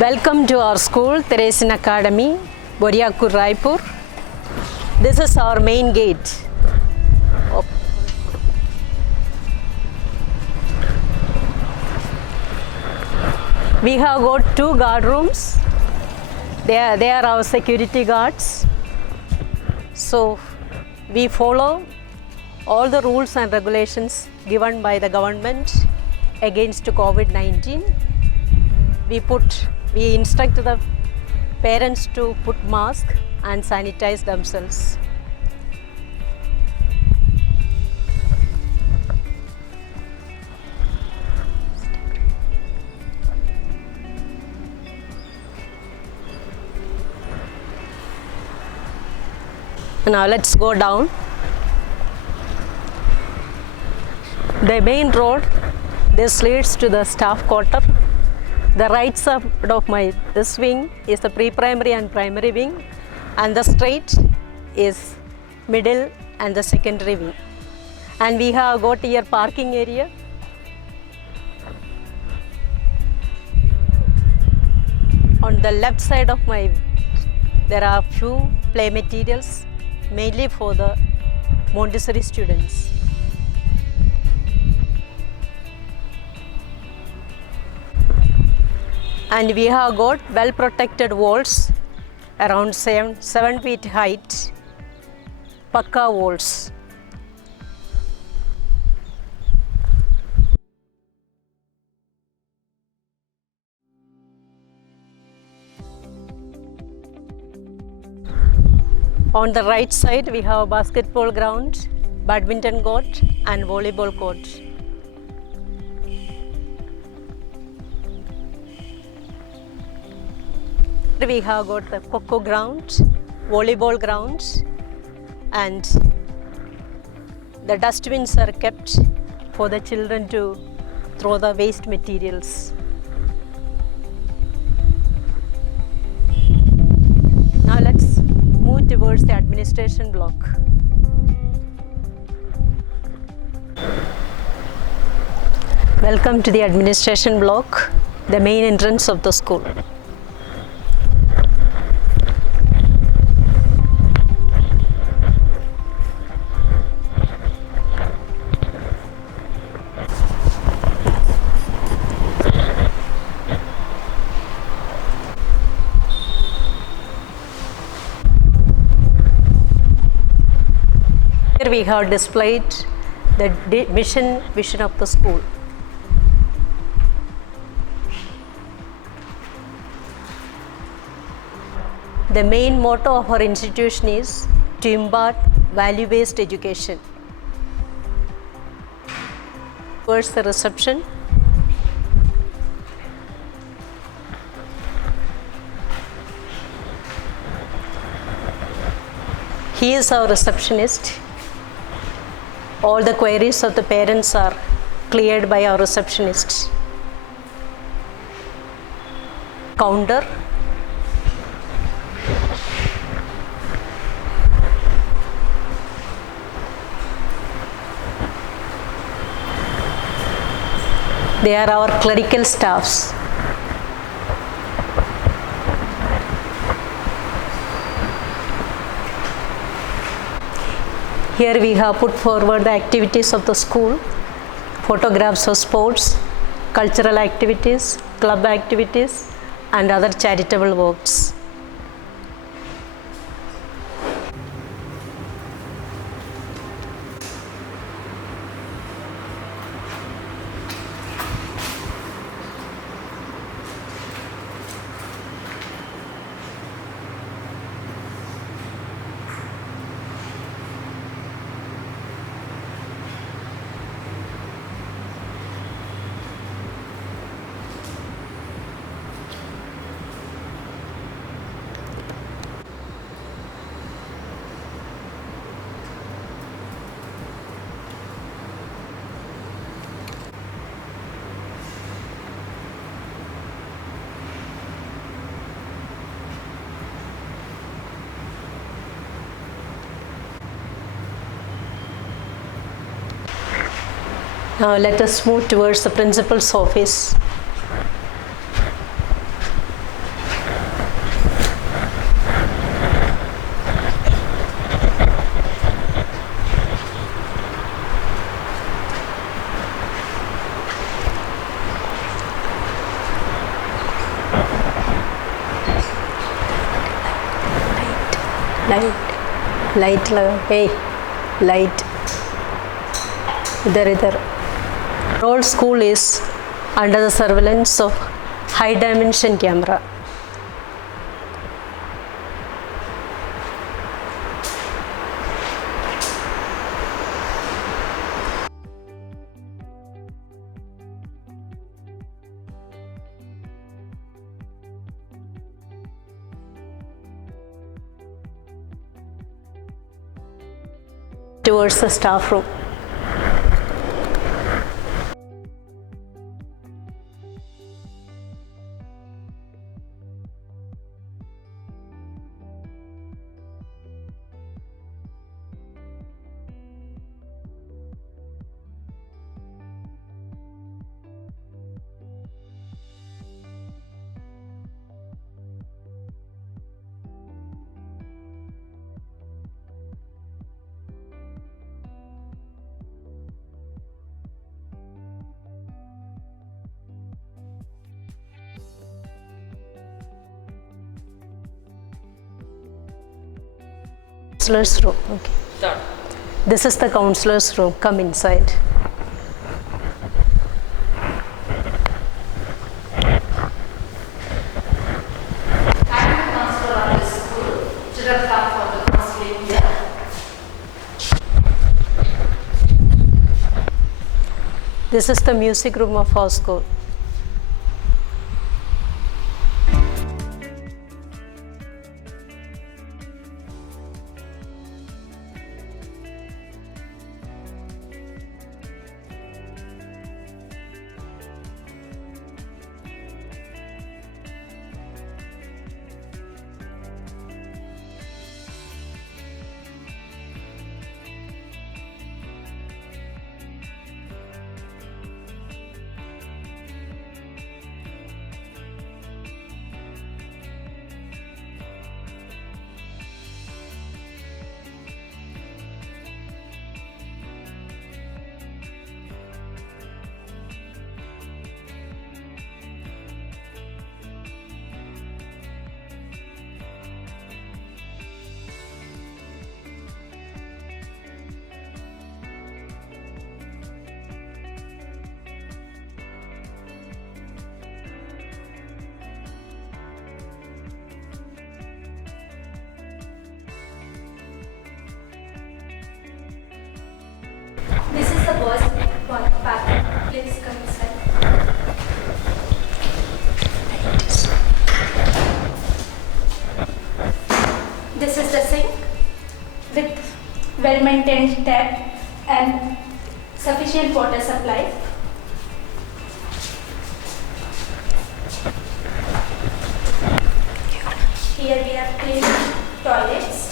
Welcome to our school, Theresin Academy, Boriakur, Raipur. This is our main gate. We have got 2 guard rooms. They are our security guards. So we follow all the rules and regulations given by the government against COVID-19. We instruct the parents to put mask and sanitize themselves. Now let's go down. The main road, this leads to the staff quarter. The right side of this wing is the pre-primary and primary wing, and the straight is middle and the secondary wing. And we have got here parking area. On the left side of there are few play materials, mainly for the Montessori students. And we have got well protected walls around 7 feet height, Pakka walls. On the right side we have a basketball ground, badminton court and volleyball court. We have got the Coco ground, volleyball ground, and the dustbins are kept for the children to throw the waste materials. Now let's move towards the administration block. Welcome to the administration block, the main entrance of the school. Here we have displayed the vision of the school. The main motto of our institution is to impart value-based education. Towards the reception, he is our receptionist. All the queries of the parents are cleared by our receptionist. Counter. They are our clerical staffs. Here we have put forward the activities of the school, photographs of sports, cultural activities, club activities, and other charitable works. Now let us move towards the principal's office. Light लगा, हे light इधर इधर. Whole school is under the surveillance of high dimension camera. Towards the staff room. Counselor's room. Okay. This is the counselor's room. Come inside. I am the counselor of this school. Children come for the counseling here. This is the music room of our school. This is the boys' bathroom. Please come inside. This is the sink with well-maintained tap and sufficient water supply. Here we have clean toilets.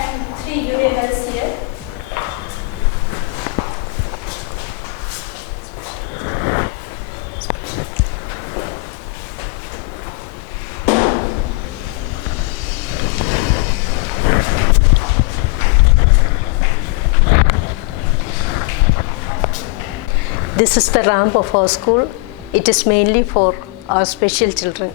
And 3 urinals here. This is the ramp of our school. It is mainly for our special children.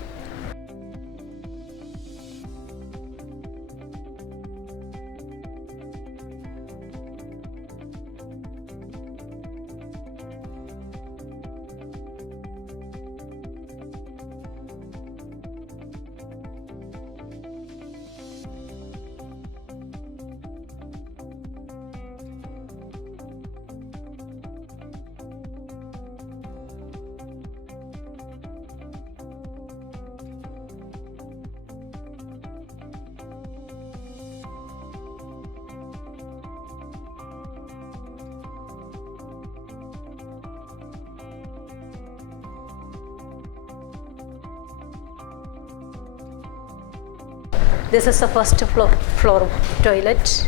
This is the first floor toilet.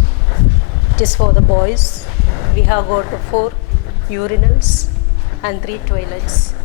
It is for the boys. We have got 4 urinals and 3 toilets.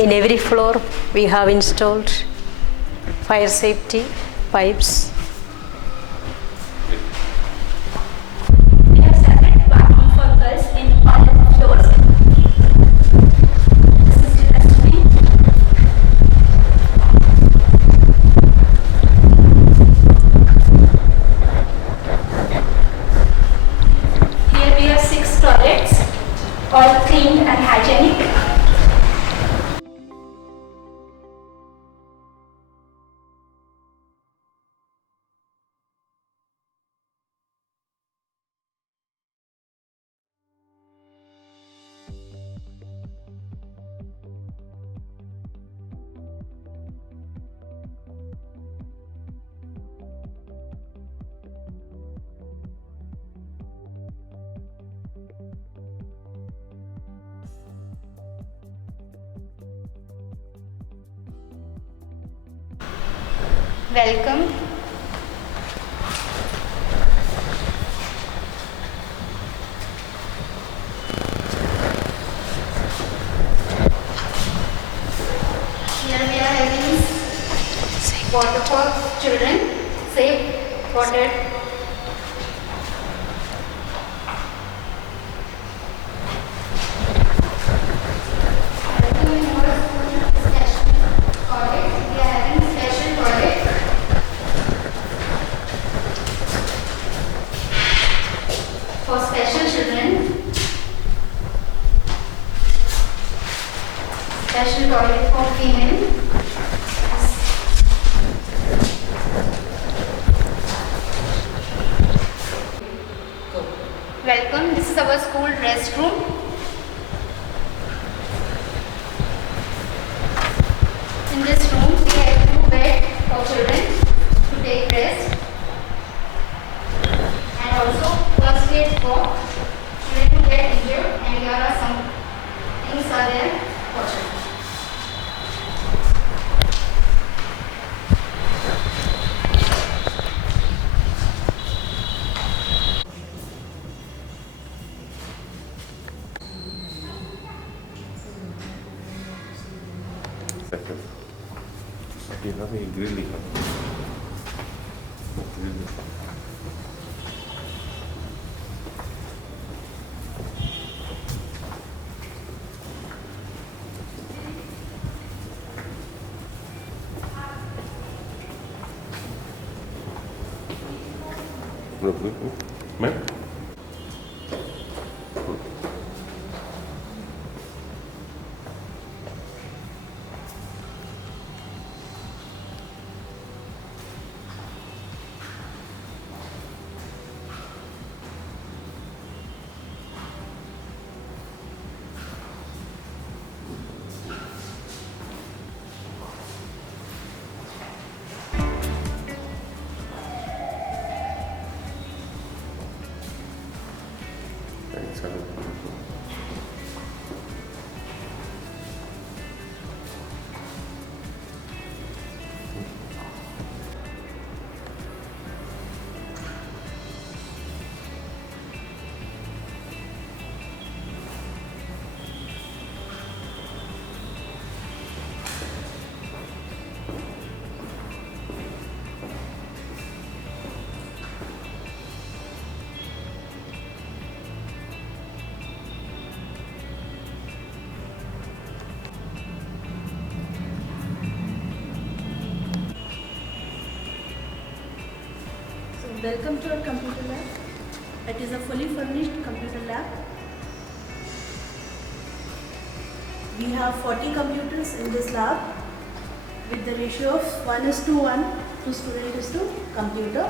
In every floor, we have installed fire safety pipes. We have separate bathroom for girls in all the floors. This is the dustbin. Here we have 6 toilets, all clean and hygienic. Welcome. Here we are having water for children, safe water. Welcome in our school special toilet. We are having special toilet. For special children, special toilet for female. Welcome, this is our school restroom. In this room, we have 2 beds for children to take rest. And also first aid for children who get injured, and here are some things are there for children. Second. You have a grilling. Grilling. Ma'am? Thanks, Alan. Welcome to our computer lab. It is a fully furnished computer lab. We have 40 computers in this lab with the ratio of 1:1 to student is to computer.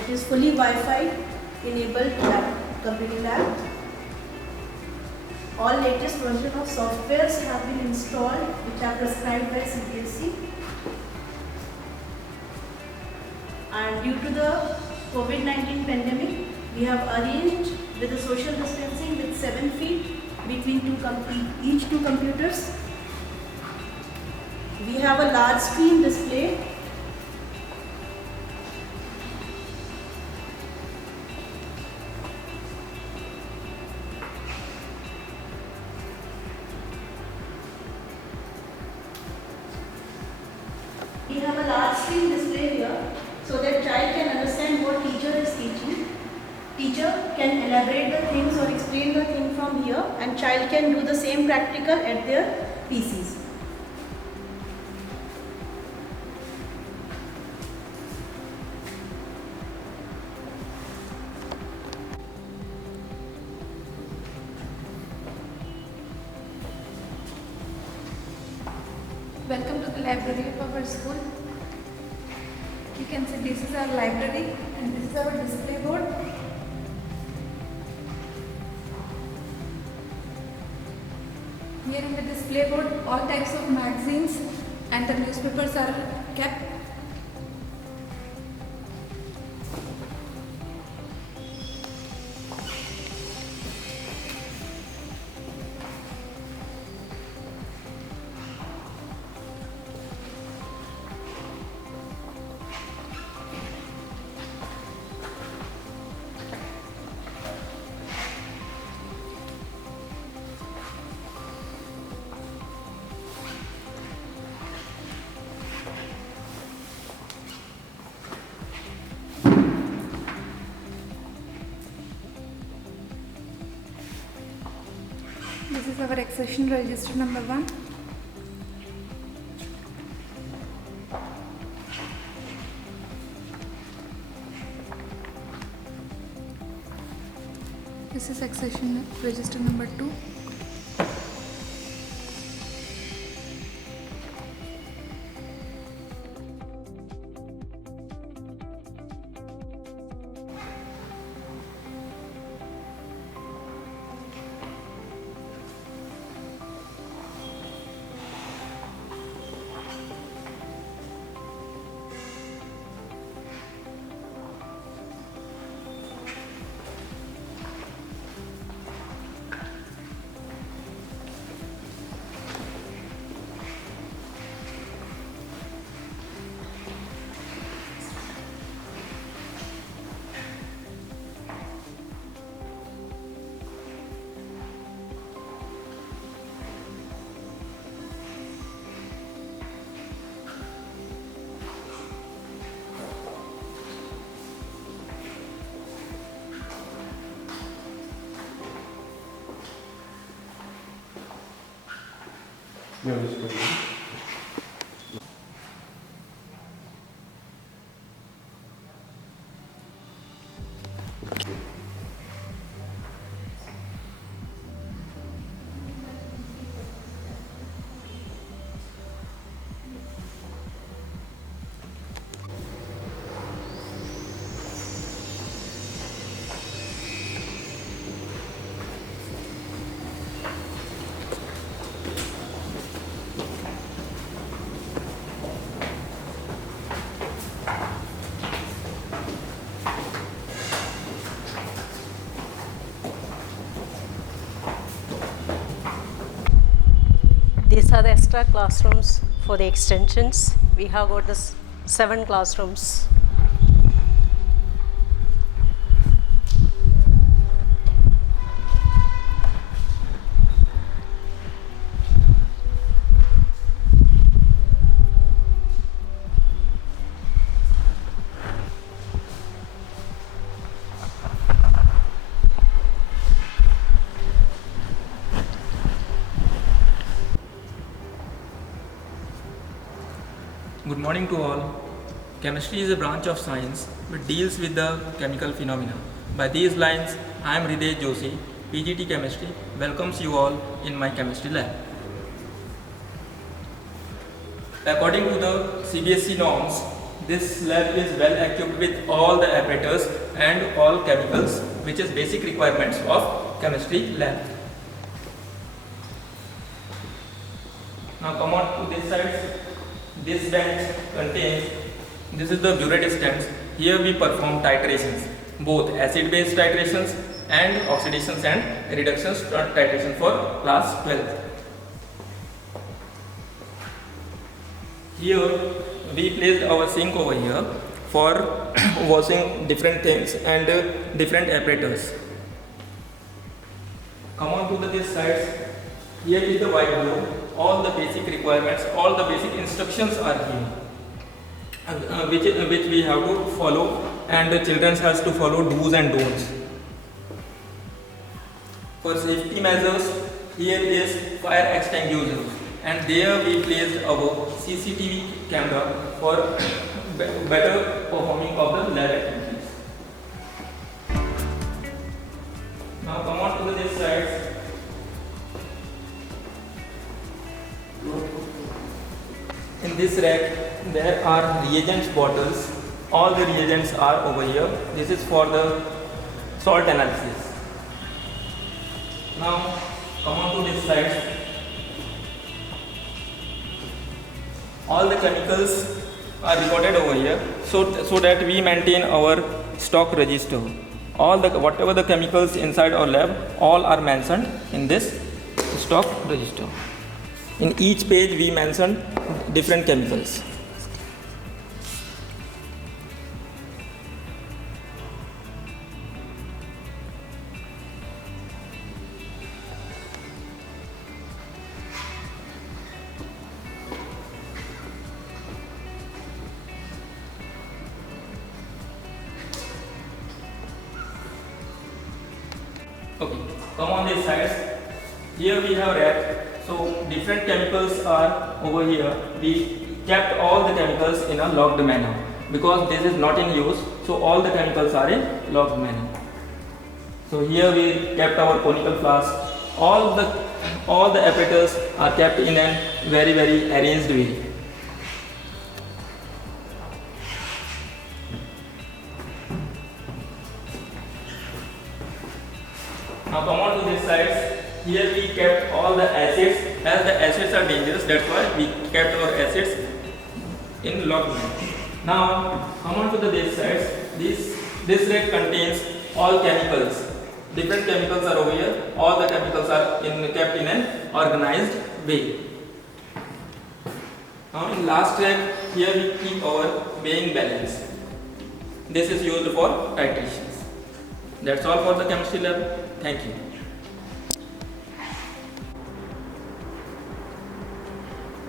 It is fully Wi-Fi enabled lab, computing lab. All latest version of softwares have been installed which are prescribed by CBSE. And due to the COVID-19 pandemic, we have arranged with the social distancing with 7 feet between each two computers. We have a large screen display. have a large screen display here so that child can understand what teacher is teaching. Teacher can elaborate the things or explain the thing from here, and child can do the same practical at their PCs. Welcome to the library of our school. You can see this is our library and this is our display board. Here in the display board, all types of magazines and the newspapers are kept. This is our accession register number 1. This is accession register number 2. No, this is good. These are the extra classrooms for the extensions. We have got this 7 classrooms. Good morning to all. Chemistry is a branch of science which deals with the chemical phenomena. By these lines, I am Hriday Joshi, PGT Chemistry, welcomes you all in my chemistry lab. According to the CBSE norms, this lab is well equipped with all the apparatus and all chemicals, which is basic requirements of chemistry lab. Now come on to this side. This bench contains, this is the burette stands. Here we perform titrations, both acid-base titrations and oxidations and reductions titration for class 12. Here we placed our sink over here for washing different things and different apparatus. Come on to this side. Here is the whiteboard. All the basic requirements, all the basic instructions are here. which we have to follow, and the children has to follow do's and don'ts. For safety measures, here is fire extinguisher, and there we placed our CCTV camera for better performing of the lab activities. Now come on to this side. In this rack there are reagents bottles. All the reagents are over here. This is for the salt analysis. Now come on to this side. All the chemicals are recorded over here, so that we maintain our stock register. Whatever the chemicals inside our lab, all are mentioned in this stock register. In each page we mention different chemicals. Okay, come on this side. Here we have rack. So different chemicals are over here. We kept all the chemicals in a locked manner because this is not in use. So all the chemicals are in locked manner. So here we kept our conical flask. All the apparatus are kept in a very arranged way. Now come on to this side. Here we kept all the acids. As the acids are dangerous, that's why we kept our acids in locked manner. Now come on to this side. This rack contains all chemicals. Different chemicals are over here. All the chemicals are kept in an organized way. Now in last rack, here we keep our weighing balance. This is used for titrations. That's all for the chemistry lab. Thank you.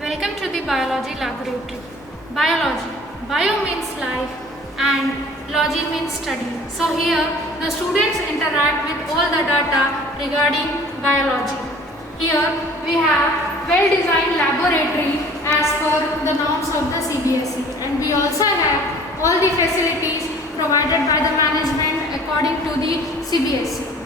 Welcome to the biology laboratory. Biology. Bio means life and logy means study. So here the students interact with all the data regarding biology. Here we have well-designed laboratory as per the norms of the CBSE, and we also have all the facilities provided by the management according to the CBSE.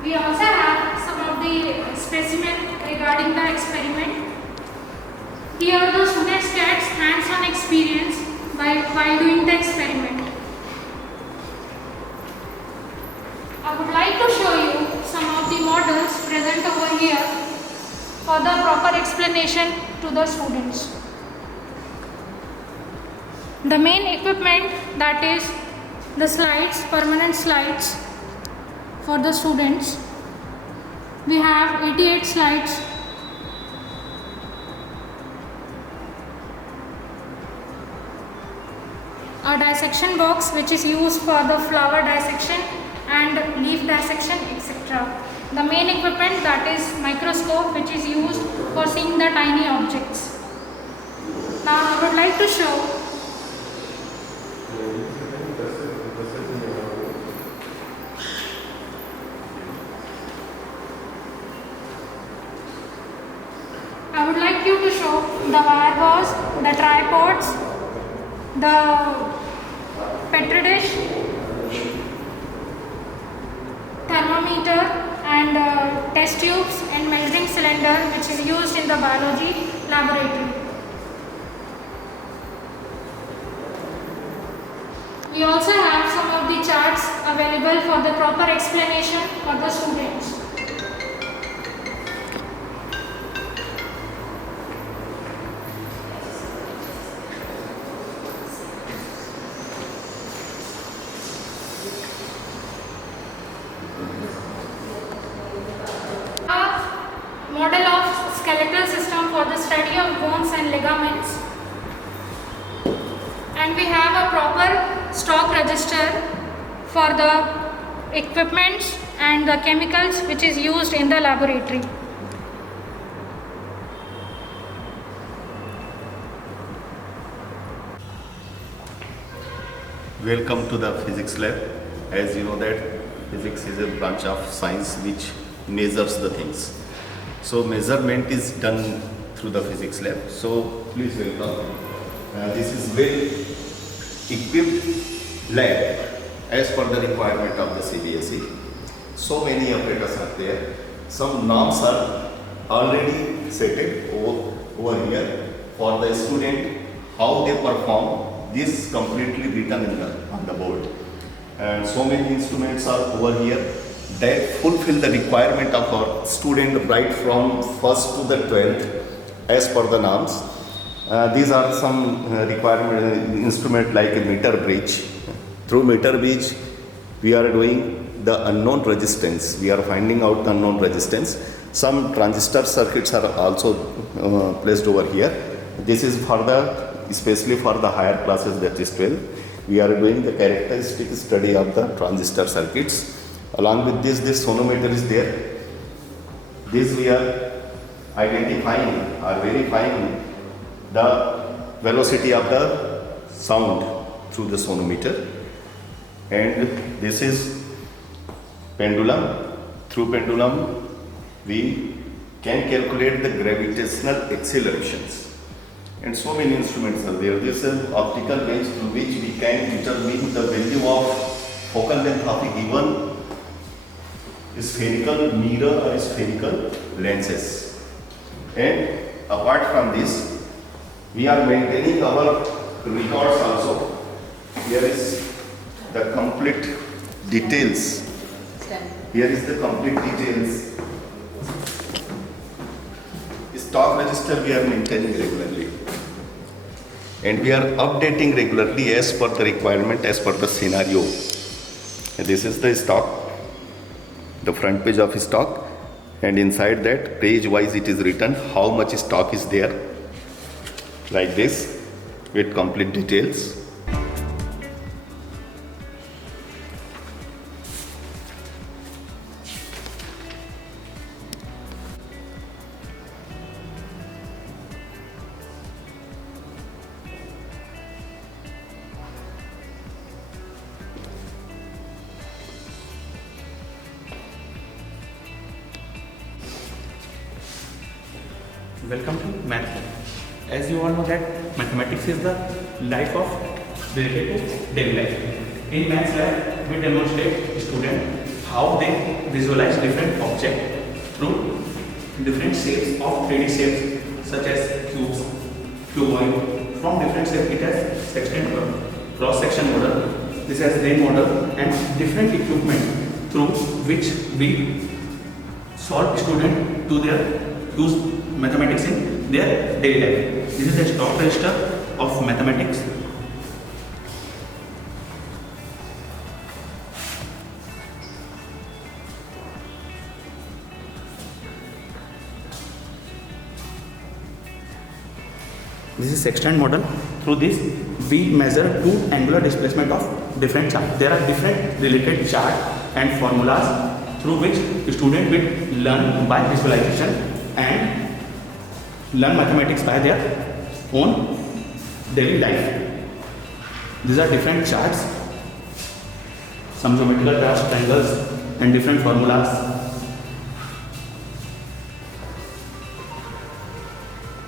We also have some of the specimens regarding the experiment. Here the students get hands-on experience while doing the experiment. I would like to show you some of the models present over here for the proper explanation to the students. The main equipment, that is the slides, permanent slides for the students. We have 88 slides. A dissection box which is used for the flower dissection and leaf dissection, etc. The main equipment, that is microscope, which is used for seeing the tiny objects. Now I would like to show the wire bars, the tripods, the petri dish, thermometer and test tubes and measuring cylinder, which is used in the biology laboratory. We also have some of the charts available for the proper explanation for the students. Model of skeletal system for the study of bones and ligaments, and we have a proper stock register for the equipments and the chemicals which is used in the laboratory. Welcome to the physics lab. As you know that physics is a branch of science which measures the things. So measurement is done through the physics lab. So please welcome. This is well equipped lab as per the requirement of the CBSE. So many apparatus are there. Some norms are already set over here for the student how they perform. This completely written on the board, and so many instruments are over here that fulfill the requirement of our student right from 1st to the 12th as per the norms. These are some requirement instrument like a meter bridge. Through meter bridge we are doing the unknown resistance. We are finding out the unknown resistance. Some transistor circuits are also placed over here. This is for the especially for the higher classes, that is 12. We are doing the characteristic study of the transistor circuits. Along with this sonometer is there. This we are identifying or verifying the velocity of the sound through the sonometer. And this is pendulum. Through pendulum we can calculate the gravitational accelerations. And so many instruments are there. This is an optical lens through which we can determine the value of focal length of a given spherical mirror or spherical lenses. And apart from this, we are maintaining our records also. Here is the complete details. Here is the complete details. Stock register we are maintaining regularly. And we are updating regularly as per the requirement, as per the scenario. This is the stock, the front page of stock, and inside that page wise it is written how much stock is there, like this, with complete details. Welcome to Math Lab. As you all know that mathematics is the life of related to daily life. In Math Lab, we demonstrate students how they visualize different objects through different shapes of 3D shapes such as cubes, cuboid. From different shapes it has sextant cross-section model, this has ray model, and different equipment through which we solve student to their use mathematics in their daily life. This is a stock register of mathematics. This is sextant model. Through this, we measure two angular displacement of different charts. There are different related charts and formulas through which the student will learn by visualization and learn mathematics by their own daily life. These are different charts, some geometrical charts, triangles, and different formulas.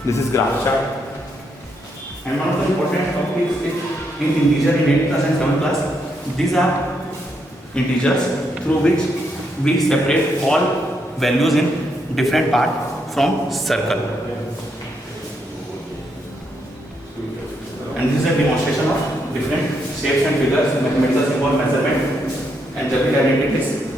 This is graph chart. And one of the important topics is in integer in 8th class and 7th class. These are integers through which we separate all values in different parts from circle. And this is a demonstration of different shapes and figures, mathematical symbol, measurement, and geometric identities.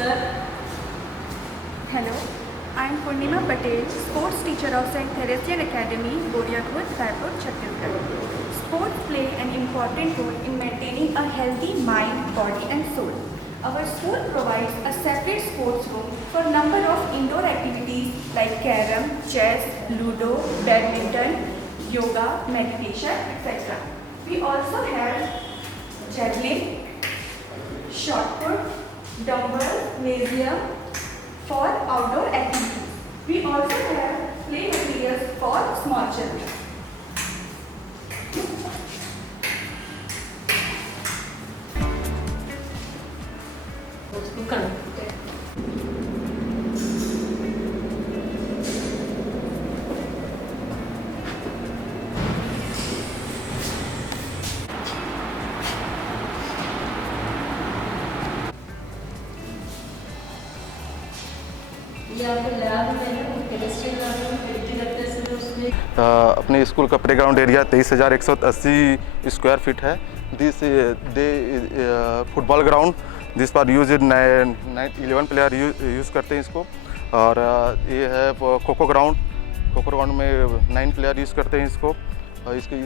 Sir. Hello, I am Purnima Patel, sports teacher of St. Theresian Academy, Goriakhud, Raipur, Chhattisgarh. Sports play an important role in maintaining a healthy mind, body and soul. Our school provides a separate sports room for a number of indoor activities like carom, chess, ludo, badminton, yoga, meditation, etc. We also have juggling, shot put, dumbbell, mazium for outdoor activities. We also have play materials for small children. ये आपके lab में है, chemistry lab में PT करते हैं sir उसमें। अपने school का प्लेग्राउंड एरिया 23,180 स्क्वायर फीट है। दिस दे फुटबॉल ग्राउंड जिस पर यूज 11 प्लेयर यूज़ करते हैं इसको। और ये है खो खो ग्राउंड। खो खो ग्राउंड में 9 प्लेयर यूज़ करते हैं इसको। और इसके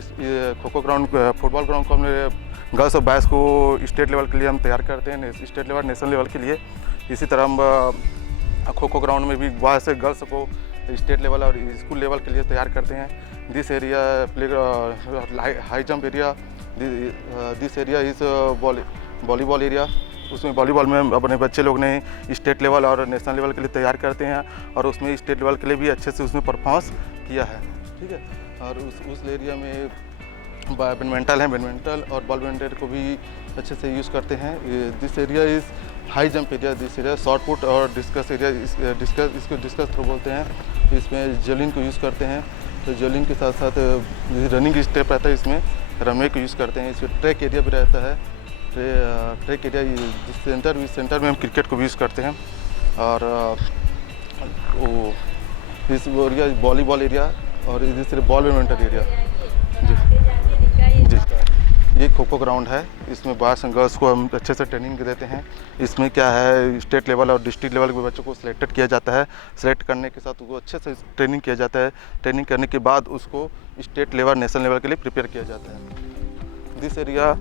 kho kho ground football ground को हमने गर्ल्स और बॉयज़ को स्टेट लेवल के लिए हम तैयार करते हैं, स्टेट लेवल नेशनल लेवल के लिए। इसी तरह हम खो खो ग्राउंड में भी बॉयज़ से गर्ल्स को स्टेट लेवल और स्कूल लेवल के लिए तैयार करते हैं। This area play high jump area, this area is volleyball area. उसमें वॉलीबॉल में अपने बच्चे लोग ने स्टेट लेवल और नेशनल लेवल के लिए तैयार करते हैं और उसमें स्टेट लेवल के लिए भी अच्छे से उसमें परफॉर्मेंस किया है, ठीक है। और उस एरिया में बैडमिंटन है, बैडमिंटन और बॉल बैडमिंटन को भी अच्छे से यूज़ करते हैं। This area is high jump area, this area short put और डिस्कस एरिया, इसको डिस्कस थ्रो बोलते हैं। इसमें जेवलिन को यूज़ करते हैं। तो जेवलिन के साथ साथ रनिंग स्टेप रहता है, इसमें रनवे को यूज़ करते हैं। इसमें ट्रैक एरिया भी रहता है। ट्रैक एरिया सेंटर में हम क्रिकेट को भी यूज़ करते हैं। और इस एरिया वॉलीबॉल एरिया और इस बॉल बैडमिंटन एरिया। जी, ये खो खो ग्राउंड है। इसमें बॉयज़ एंड गर्ल्स को हम अच्छे से ट्रेनिंग देते हैं। इसमें क्या है, स्टेट लेवल और डिस्ट्रिक्ट लेवल के बच्चों को सिलेक्टेड किया जाता है। सिलेक्ट करने के साथ उसको अच्छे से ट्रेनिंग किया जाता है। ट्रेनिंग करने के बाद उसको स्टेट लेवल नेशनल लेवल के लिए प्रिपेयर किया जाता है। दिस एरिया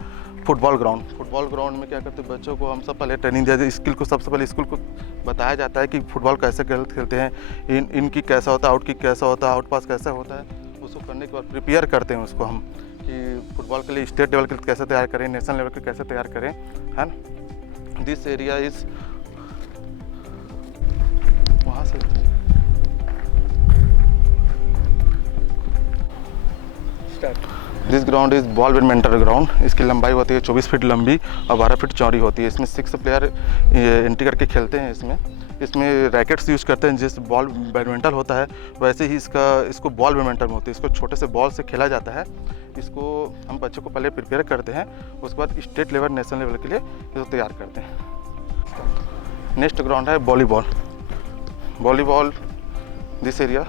फुटबॉल ग्राउंड में क्या करते हैं, बच्चों को हम सब पहले ट्रेनिंग दिया जाए। स्किल को सबसे पहले स्कूल को बताया जाता है कि फुटबॉल कैसे खेलते हैं, इन की कैसा होता है, आउट की कैसा होता है, आउट पास कैसा होता है। उसको करने के बाद प्रिपेयर करते हैं उसको हम कि फुटबॉल के लिए स्टेट लेवल के लिए कैसे तैयार करें, नेशनल लेवल के कैसे तैयार करें, है ना। दिस एरिया इज़ वहाँ से this ground is ball badminton ground. इसकी लंबाई होती है 24 फीट लंबी और 12 फीट चौड़ी होती है। इसमें 6 प्लेयर एंट्री करके खेलते हैं। इसमें रैकेट्स यूज़ करते हैं। जिस बॉल बैडमिंटन होता है वैसे ही इसको बॉल बैडमिंटन होती है। इसको छोटे से बॉल से खेला जाता है। इसको हम बच्चों को पहले प्रिपेयर करते हैं, उसके बाद स्टेट लेवल नेशनल लेवल के लिए इसको तैयार करते हैं। नेक्स्ट ग्राउंड है वॉलीबॉल दिस एरिया।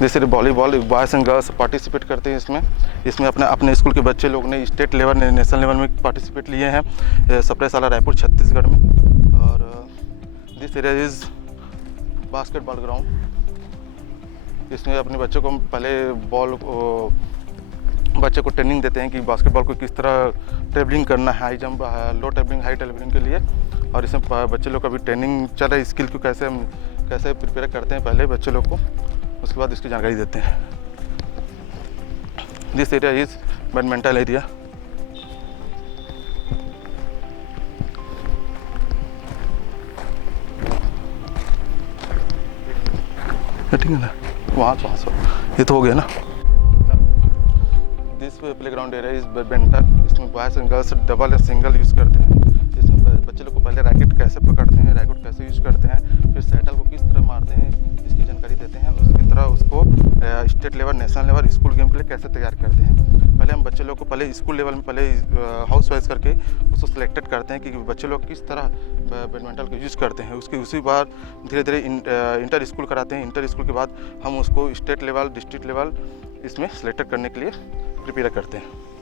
जैसे volleyball boys and girls participate करते हैं इसमें अपने स्कूल के बच्चे लोग ने स्टेट लेवल नेशनल लेवल में पार्टिसिपेट लिए हैं, सप्रे साला रायपुर छत्तीसगढ़ में। और this area is basketball ground. इसमें अपने बच्चों को पहले बच्चे को ट्रेनिंग देते हैं कि बास्केटबॉल को किस तरह टेबलिंग करना है, हाई जंप, लो टेबलिंग, हाई टेबलिंग के लिए। और इसमें बच्चे लोग का भी ट्रेनिंग चल रहा है, स्किल को कैसे प्रिपेयर करते हैं पहले बच्चे लोग को, उसके बाद इसकी जानकारी देते हैं। This area is badminton area. ठीक है ना, वहाँ से ये तो हो गया ना। This playground area is badminton. इसमें बॉयज़ एंड गर्ल्स डबल या सिंगल यूज़ करते हैं। इसमें बच्चे लोग को पहले रैकेट कैसे पकड़ते हैं, रैकेट कैसे यूज़ करते हैं, फिर सैटल को किस तरह मारते हैं, इसकी जानकारी देते हैं। उसकी तरह उसको state level, national level, school game के लिए कैसे तैयार करते हैं। पहले हम बच्चे लोग को पहले स्कूल लेवल में पहले हाउस वाइज करके उसको सिलेक्टेड करते हैं कि बच्चे लोग किस तरह बैडमिंटन को यूज़ करते हैं। उसी बार धीरे धीरे इंटर स्कूल कराते हैं। इंटर स्कूल के बाद हम उसको स्टेट लेवल, डिस्ट्रिक्ट लेवल इसमें सिलेक्टेड करने के लिए प्रिपेयर करते हैं।